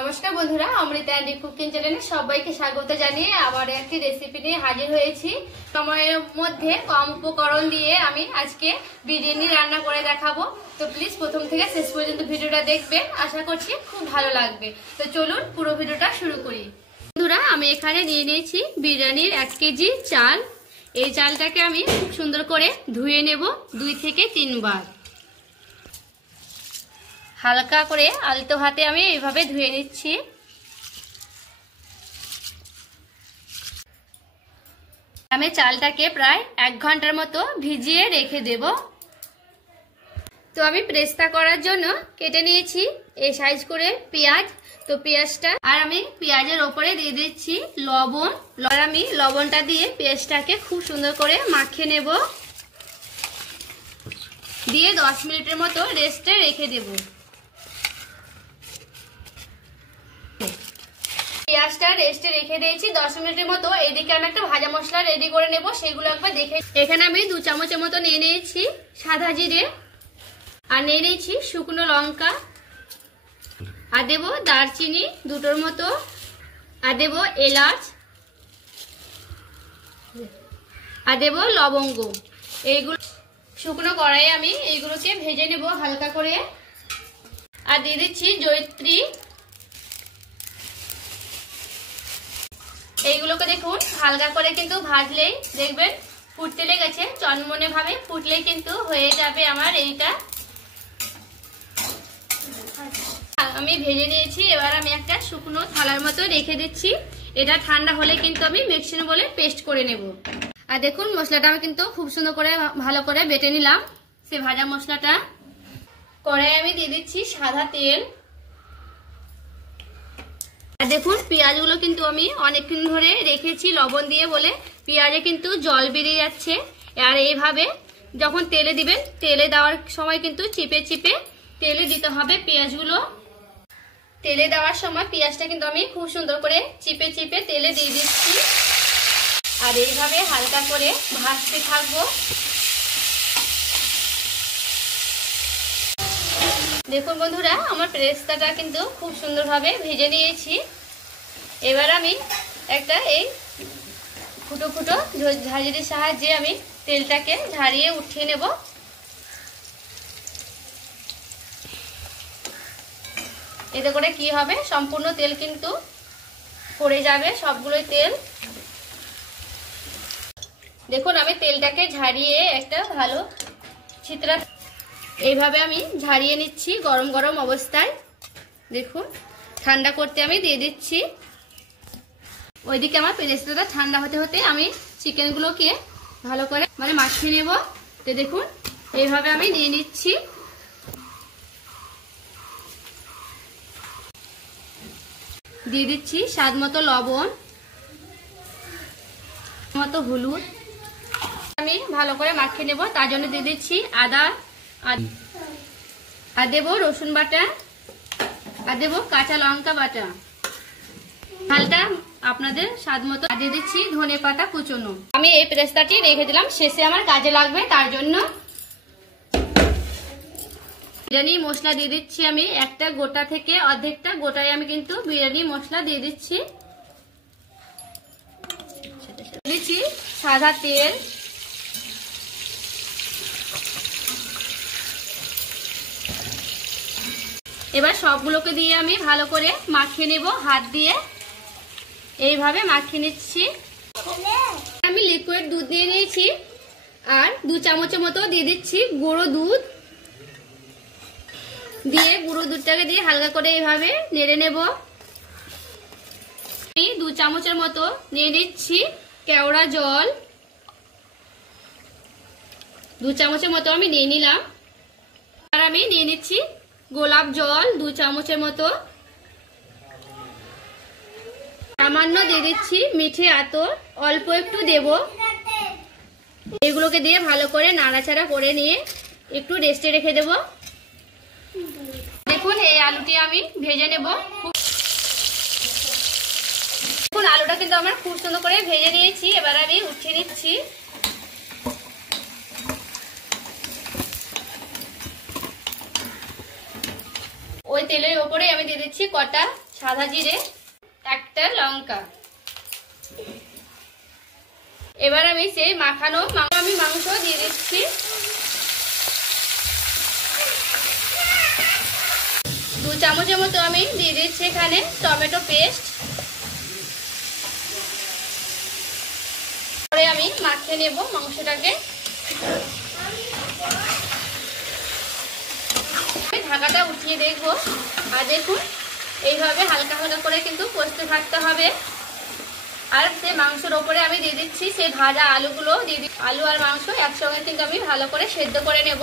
নমস্কার বন্ধুরা, Amrita and cooking চ্যানেলে সবাইকে স্বাগত জানিয়ে আবার একটি রেসিপি নিয়ে হাজির হয়েছি। সময়ের মধ্যে কম উপকরণ দিয়ে আমি আজকে বিরিয়ানি রান্না করে দেখাবো। তো প্লিজ প্রথম থেকে শেষ পর্যন্ত ভিডিওটা দেখবেন, আশা করছি খুব ভালো লাগবে। তো চলুন পুরো ভিডিওটা শুরু করি। বন্ধুরা, আমি এখানে নিয়ে নিয়েছি বিরিয়ানির 1 কেজি চাল। এই চালটাকে আমি খুব সুন্দর করে ধুয়ে নেব 2 থেকে 3 বার। হালকা করে আলতো হাতে আমি এইভাবে ধুয়ে নিচ্ছি। আমি চালটাকে প্রায় 1 ঘন্টার মতো ভিজিয়ে রেখে দেব। তো আমি পেস্তা করার জন্য কেটে নিয়েছি এই সাইজ করে পেঁয়াজ। তো পেঁয়াজটা আর আমি পেঁয়াজের ওপরে দিয়ে দিচ্ছি লবণ। আর আমি লবণটা দিয়ে পেঁয়াজটাকে খুব সুন্দর করে মাখিয়ে নেব, দিয়ে 10 মিনিটের মতো রেস্টে রেখে দেব। পেঁয়াজটা রেস্টে রেখে দিয়েছি 10 মিনিটের মতো। এদিকে আমি একটা ভাজা মশলা রেডি করে নেব, সেগুলো একবার দেখে। এখানে আমি 2 চামচের মতো নিয়ে নিয়েছি সাদা জিরে, আর নিয়ে নিয়েছি শুকনো লঙ্কা, আর দেব দারচিনি 2টোর মতো, আর দেব এলাচ, আর দেব লবঙ্গ। এইগুলো শুকনো কড়াইয়ে আমি এইগুলোকে ভেজে নেব হালকা করে। আর দিয়ে দিচ্ছি জয়িত্রী। এইগুলোকে দেখুন হালকা করে কিন্তু ভাজলেই দেখবেন ফুটতে লেগেছে, চনমনে ভাবে ফুটলেই কিন্তু হয়ে যাবে আমার এইটা। আমি ভেজে নিয়েছি, এবার আমি একটা শুকনো থালার মতো রেখে দিচ্ছি। এটা ঠান্ডা হলে কিন্তু আমি মিক্সিং বলে পেস্ট করে নেব। আর দেখুন মশলাটা আমি কিন্তু খুব সুন্দর করে ভালো করে বেটে নিলাম। সে ভাজা মশলাটা কড়াইয়ে আমি দিয়ে দিচ্ছি সাদা তেল। আর দেখুন পেঁয়াজগুলো কিন্তু আমি অনেকক্ষণ ধরে রেখেছি লবণ দিয়ে বলে পেঁয়াজে কিন্তু জল বেরিয়ে যাচ্ছে। আর এইভাবে যখন তেলে দিবেন, তেলে দেওয়ার সময় কিন্তু চিপে চিপে তেলে দিতে হবে পেঁয়াজগুলো। তেলে দেওয়ার সময় পেঁয়াজটা কিন্তু আমি খুব সুন্দর করে চিপে চিপে তেলে দিয়ে দিচ্ছি। আর এইভাবে হালকা করে ভাজতে থাকবো। দেখুন বন্ধুরা, আমার পেস্তাটা কিন্তু খুব সুন্দরভাবে ভেজে নিয়েছি। এবার আমি একটা এই ফুটো ফুটো ঝাঁঝরির সাহায্যে আমি তেলটাকে ঝারিয়ে উঠিয়ে নেব। এতে করে কি হবে, সম্পূর্ণ তেল কিন্তু পড়ে যাবে, সবগুলোই তেল। দেখুন আমি তেলটাকে ঝারিয়ে একটা ভালো ছিতরা এইভাবে আমি ঝারিয়ে নিচ্ছি গরম গরম অবস্থায়। দেখুন ঠান্ডা করতে আমি দিয়ে দিচ্ছি। ওইদিকে আমার পেস্তাটা ঠান্ডা হতে হতে আমি চিকেনগুলোকে ভালো করে মাখিয়ে নেব। তো দেখুন এইভাবে আমি নিয়ে নিচ্ছি। দিয়ে দিচ্ছি স্বাদ মতো লবণ, মতো হলুদ। আমি ভালো করে মাখিয়ে নেব, তার জন্য দিয়ে দিচ্ছি আদা, আর দেবো রসুন বাটা, আর দেবো কাঁচা লঙ্কা বাটা। ঝালটা আপনাদের স্বাদ মতো। দিয়ে দিচ্ছি ধনে পাতা কুচনো। আমি এই পেস্তাটি রেখে দিলাম, শেষে আমার কাজে লাগবে, তার জন্য। বিরিয়ানি মশলা দিয়ে দিচ্ছি আমি একটা গোটা থেকে অর্ধেকটা গোটায় আমি কিন্তু বিরিয়ানি মশলা দিয়ে দিচ্ছি। দিচ্ছি সাদা তেল, এবার সবগুলোকে দিয়ে আমি ভালো করে মাখিয়ে নেব হাত দিয়ে। এইভাবে মাখিয়ে নিচ্ছি। আমি লিকুইড দুধ দিয়ে নিয়েছি, আর 2 চামচের মতো দিয়ে দিচ্ছি গুঁড়ো দুধ। দিয়ে গুঁড়ো দুধটাকে দিয়ে হালকা করে এইভাবে নেড়ে নেব। আমি 2 চামচের মতো নিয়ে নিচ্ছি কেওড়া জল। 2 চামচের মতো আমি নিয়ে নিলাম। আর আমি নিয়ে নিচ্ছি গোলাপ জল 2 চামচের মতো। সামান্য দিয়ে দিচ্ছি মিঠে আতর, অল্প একটু দেব। এগুলোকে দিয়ে ভালো করে নাড়াচাড়া করে নিয়ে একটু রেস্টে রেখে দেব। দেখুন এই আলুটি আমি ভেজে নেব। দেখুন আলুটা কিন্তু আমার খুব সুন্দর করে ভেজে নিয়েছি। এবার আমি উঠিয়ে নিচ্ছি। ওই তেলের উপরে আমি দিয়ে দিচ্ছি কটা সাদা জিরে, একটা লঙ্কা। এবার আমি সেই মাখানো মাংস দিয়ে দিচ্ছি। 2 চামচের মতো আমি দিয়ে দিচ্ছি এখানে টমেটো পেস্ট। পরে আমি মাখিয়ে নেব মাংসটাকে। ঢাকাটা উঠিয়ে দেখবো। আর দেখুন এইভাবে হালকা হালকা করে কিন্তু কষতে থাকতে হবে। আর সেই মাংসের ওপরে আমি দিয়ে দিচ্ছি সেই ভাজা আলুগুলো আলু আর মাংস একসঙ্গে কিন্তু আমি ভালো করে সেদ্ধ করে নেব।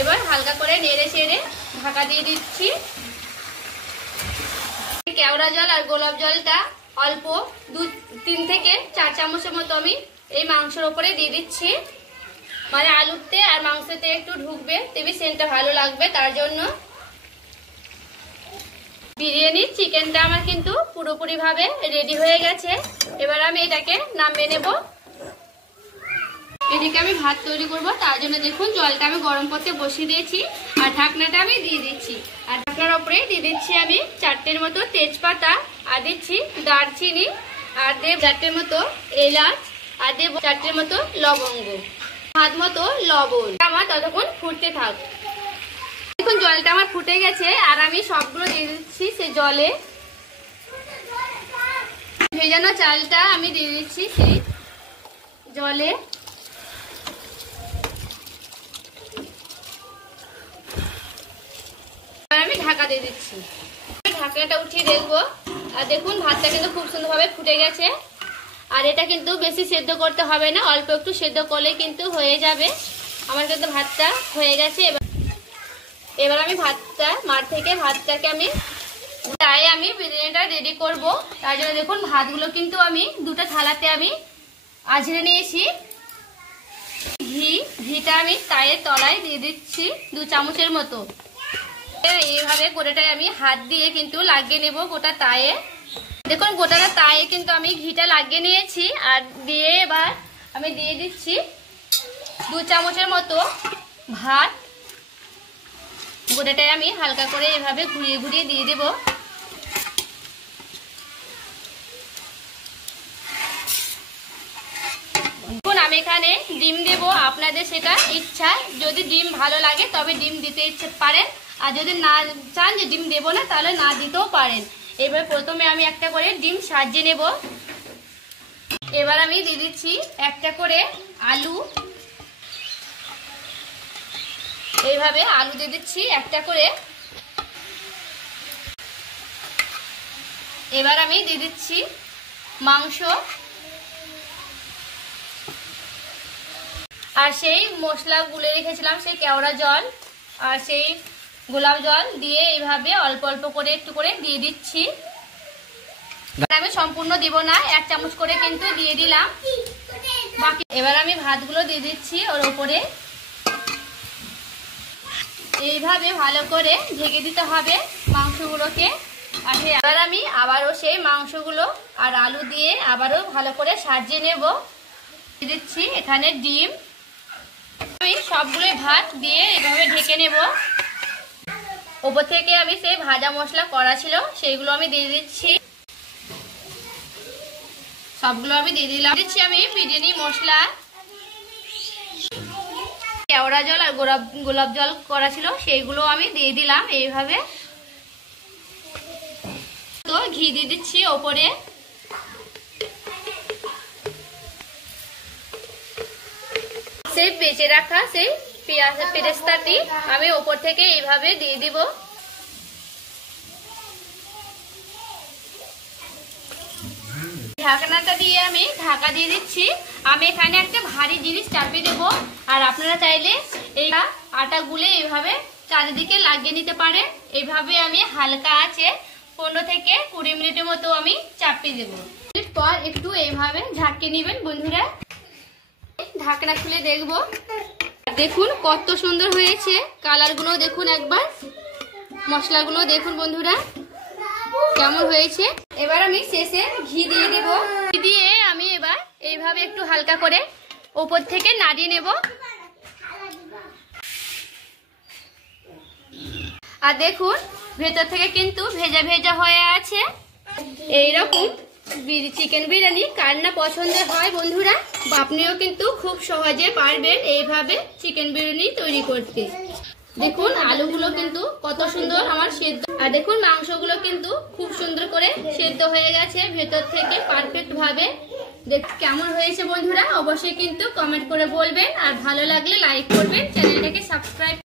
এবার হালকা করে নেড়ে চেড়ে ঢাকা দিয়ে দিচ্ছি। কেওড়া জল আর গোলাপ জলটা অল্প 3 থেকে 4 চামচের মতো আমি এই মাংসের ওপরে দিয়ে দিচ্ছি। মানে আলুতে আর মাংসতে একটু ঢুকবে, তবে সেন্টটা ভালো লাগবে তার জন্য। বিরিয়ানির চিকেনটা আমার কিন্তু পুরোপুরি ভাবে রেডি হয়ে গেছে। এবার আমি এটাকে নামিয়ে নেব। এদিকে আমি ভাত তৈরি করব, তার জন্য দেখুন জলটা আমি গরম করতে বসিয়ে দিয়েছি আর ঢাকনাটা আমি দিয়ে দিচ্ছি। আর ঢাকনার উপরে দিয়ে দিচ্ছি আমি 4টের মতো তেজপাতা, আর দিচ্ছি দারচিনি, আর দেব 4টের মতো এলাচ, আর দেব 4টের মতো লবঙ্গ, হাত মতো লবণ। আমার ততক্ষণ ফুটতে থাক। দেখুন জলটা আমার ফুটে গেছে আর আমি সবগুলো দিয়ে দিচ্ছি সেই জলে। ভেজানো চালটা আমি দিয়ে দিচ্ছি সেই জলে। আমি ঢাকা দিয়ে দিচ্ছি। ঢাকনাটা উঠিয়ে দেখবো। আর দেখুন ভাতটা কিন্তু খুব সুন্দরভাবে ফুটে গেছে। আর এটা কিন্তু বেশি সেদ্ধ করতে হবে না, অল্প একটু সেদ্ধ করলে কিন্তু হয়ে যাবে। আমার কিন্তু ভাতটা হয়ে গেছে। এবার আমি মাঠ থেকে ভাতটাকে আমি বিরিয়ানিটা রেডি করব। তার জন্য দেখুন ভাতগুলো কিন্তু আমি 2টা থালাতে আমি আঝড়ে নিয়েছি। ঘিটা আমি তায়ের তলায় দিয়ে দিচ্ছি 2 চামচের মতো। এইভাবে গোটাটাই আমি হাত দিয়ে কিন্তু লাগিয়ে নেব গোটা তায়ে। দেখুন গোটাটা তায়ে কিন্তু আমি ঘিটা লাগিয়ে নিয়েছি। আর দিয়ে এবার আমি দিয়ে দিচ্ছি 2 চামচের মতো ভাত। গোটাটাই আমি হালকা করে এভাবে ঘুরিয়ে ঘুরিয়ে দিয়ে দেব। দেখুন আমি এখানে ডিম দেব, আপনাদের সেটা ইচ্ছা। যদি ডিম ভালো লাগে তবে ডিম দিতে ইচ্ছে পারেন, আর যদি না চান যে ডিম দেবো না তাহলে না দিতেও পারেন। এবার প্রথমে আমি একটা করে ডিম সাজিয়ে নেব। এবার আমি দিয়ে দিচ্ছি একটা করে আলু। এইভাবে আলু দিয়ে দিচ্ছি একটা করে। এবার আমি দিয়ে দিচ্ছি মাংস আর সেই মশলা গুলে রেখেছিলাম সেই কেওড়া জল আর সেই গোলাপ জল দিয়ে এইভাবে অল্প অল্প করে একটু করে দিয়ে দিচ্ছি। আমি সম্পূর্ণ দিব না, 1 চামচ করে কিন্তু দিয়ে দিলাম। বাকি এবার আমি ভাতগুলো দিয়ে দিচ্ছি ওর উপরে। এইভাবে ভালো করে ঢেকে দিতে হবে মাংসগুলোকে। আর এবার আমি আবারও সেই মাংসগুলো আর আলু দিয়ে আবারও ভালো করে সাজিয়ে নেব। দিয়ে দিচ্ছি এখানে ডিম। আমি সবগুলো ভাত দিয়ে এইভাবে ঢেকে নেব। উপর থেকে আমি সেই ভাজা মশলা করা ছিল সেইগুলো আমি দিয়ে দিচ্ছি। সবগুলো আমি দিয়ে দিলাম। দিচ্ছি আমি বিরিয়ানি মশলা, কেওড়া জল আর গোলাপ জল করা ছিল সেইগুলো আমি দিয়ে দিলাম এইভাবে। তো ঘি দিয়ে দিচ্ছি ওপরে। সেই বেঁচে রাখা সেই পেঁয়াজের পেরেস্তাটি আমি ওপর থেকে এইভাবে দিয়ে দিব। ঢাকনাটা দিয়ে আমি ঢাকা দিয়ে দিচ্ছি। আমি এখানে একটা ভারী জিনিস চাপিয়ে দেবো। আর আপনারা চাইলে এই আটা গুলে এইভাবে চারিদিকে লাগিয়ে নিতে পারে। এইভাবে আমি হালকা আছে 15 থেকে 20 মিনিটের মতো আমি চাপিয়ে দেবো। মিনিট পর একটু এইভাবে ঝাঁকিয়ে নেবেন বন্ধুরা। ঢাকনা খুলে দেখবো। দেখুন কত সুন্দর হয়েছে, কালারগুলো দেখুন একবার, মশলাগুলো দেখুন বন্ধুরা কেমন হয়েছে। এবার আমি শেষে ঘি দিয়ে দেব। ঘি দিয়ে আমি এবার এইভাবে একটু হালকা করে উপর থেকে নাড়িয়ে নেব। আর দেখুন ভেতর থেকে কিন্তু ভেজা ভেজা হয়ে আছে। এইরকম চিকেন বিরিয়ানি কার না পছন্দের হয় বন্ধুরা, আপনিও কিন্তু খুব সহজে পারবেন এইভাবে চিকেন বিরিয়ানি তৈরি করতে। দেখুন আলুগুলো কিন্তু কত সুন্দর আমার সেদ্ধ, আর দেখুন মাংসগুলো কিন্তু খুব সুন্দর করে সেদ্ধ হয়ে গেছে ভেতর থেকে পারফেক্ট ভাবে। কেমন হয়েছে বন্ধুরা অবশ্যই কিন্তু কমেন্ট করে বলবেন, আর ভালো লাগলে লাইক করবেন, চ্যানেলটাকে সাবস্ক্রাইব